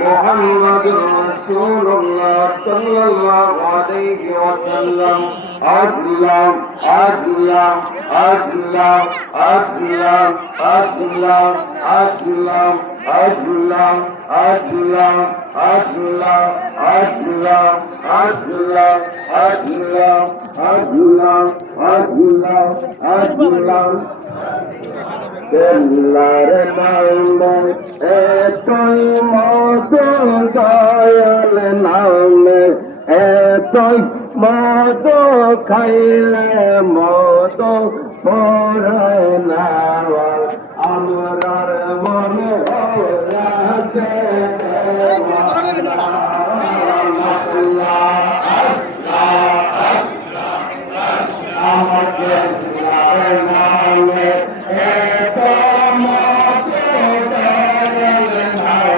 মুহাম্মাদুর রাসূলুল্লাহ সাল্লাল্লাহু আলাইহি ওয়াসাল্লাম। আল্লাহ আল্লাহ আল্লাহ আল্লাহ আল্লাহ আল্লাহ আল্লাহ আল্লাহ আল্লাহ আল্লাহ আল্লাহ আল্লাহ আল্লাহ আল্লাহ আল্লাহ আল্লাহর নামে এতই মধু দয়াল নামে এতই মধু খাইলে মধু পড়ে না আমরার মনে আছে